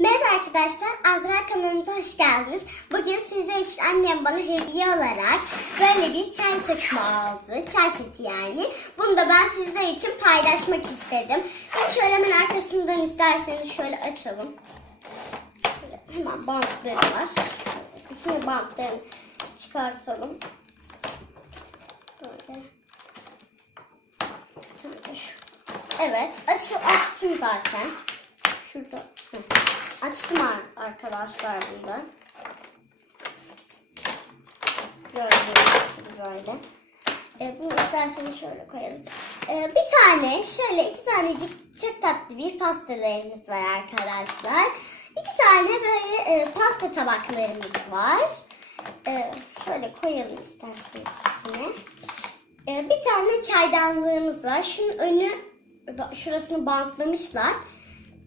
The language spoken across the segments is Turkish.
Merhaba arkadaşlar, Azra kanalımıza hoş geldiniz. Bugün sizler için annem bana hediye olarak böyle bir çay takımı aldı. Çay seti yani. Bunu da ben sizler için paylaşmak istedim. Ben şöyle hemen arkasından isterseniz şöyle açalım. Hemen bantları var. Bütün bantlarını çıkartalım. Böyle. Evet, aç, açtım zaten. Şurada. Açtım ar- arkadaşlar burada. Gördüğünüz böyle. E, bunu isterseniz şöyle koyalım. E, bir tane, şöyle iki tanecik çok tatlı bir pastalarımız var arkadaşlar. İki tane böyle e, pasta tabaklarımız var. E, şöyle koyalım isterseniz üstüne. E, bir tane çaydanlığımız var. Şunun önü, şurasını bantlamışlar.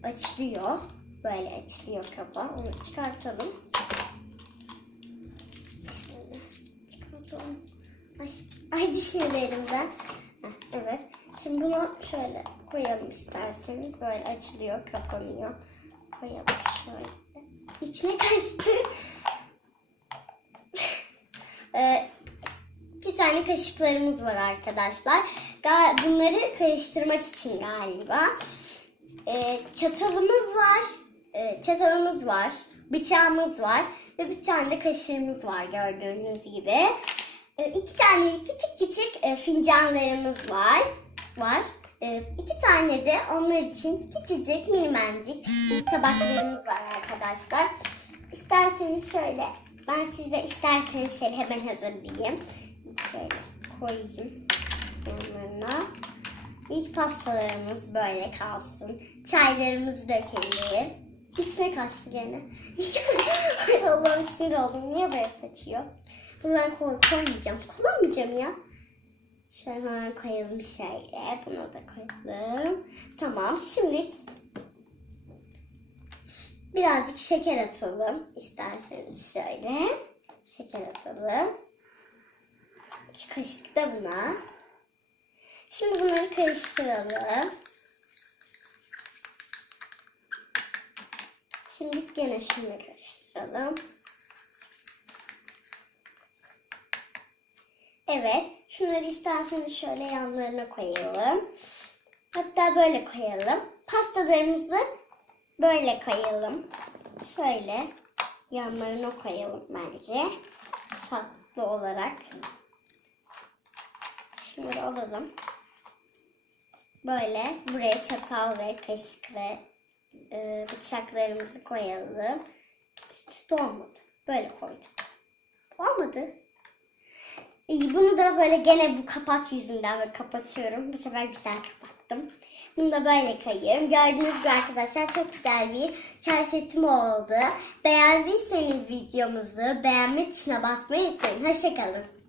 Açılıyor. Böyle açılıyor kaba. Onu çıkartalım. Çıkartalım. Ay, ay dişimi elimden. Heh, evet. Şimdi bunu şöyle koyalım isterseniz. Böyle açılıyor, kapanıyor. Koyalım şöyle. İçine kaçtı. Ee, iki tane kaşıklarımız var arkadaşlar. Bunları karıştırmak için galiba. Ee, çatalımız var. Ee, çatalımız var. Bıçağımız var. Ve bir tane de kaşığımız var gördüğünüz gibi. Ee, iki tane küçük küçük e, fincanlarımız var. Var. İki tane de onlar için küçücük minimencik bir tabaklarımız var arkadaşlar. İsterseniz şöyle ben size isterseniz şöyle hemen hazırlayayım. Şöyle koyayım yanlarına. İlk pastalarımız böyle kalsın. Çaylarımızı dökelim. İçine kaçtı gene. Ay Allah'ım sinir oldum. Niye böyle kaçıyor? Bunu ben koy koymayacağım. Kullanmayacağım ya. Şöyle hemen koyalım şöyle. Bunu da koyalım. Tamam. Şimdi birazcık şeker atalım. İsterseniz şöyle. Şeker atalım. İki kaşık da buna. Şimdi bunları karıştıralım. Şimdi gene şunu karıştıralım. Evet, şunları isterseniz şöyle yanlarına koyalım. Hatta böyle koyalım. Pastalarımızı böyle koyalım. Şöyle yanlarına koyalım bence. Tatlı olarak. Şunları alalım. Böyle buraya çatal ve kaşık ve e, bıçaklarımızı koyalım. Üst üste olmadı. Böyle koydum. Olmadı. İyi, bunu da böyle gene bu kapak yüzünden böyle kapatıyorum. Bu sefer güzel kapattım. Bunu da böyle koyuyorum. Gördüğünüz gibi arkadaşlar çok güzel bir çay setim oldu. Beğendiyseniz videomuzu beğenme tuşuna basmayı unutmayın. Hoşçakalın.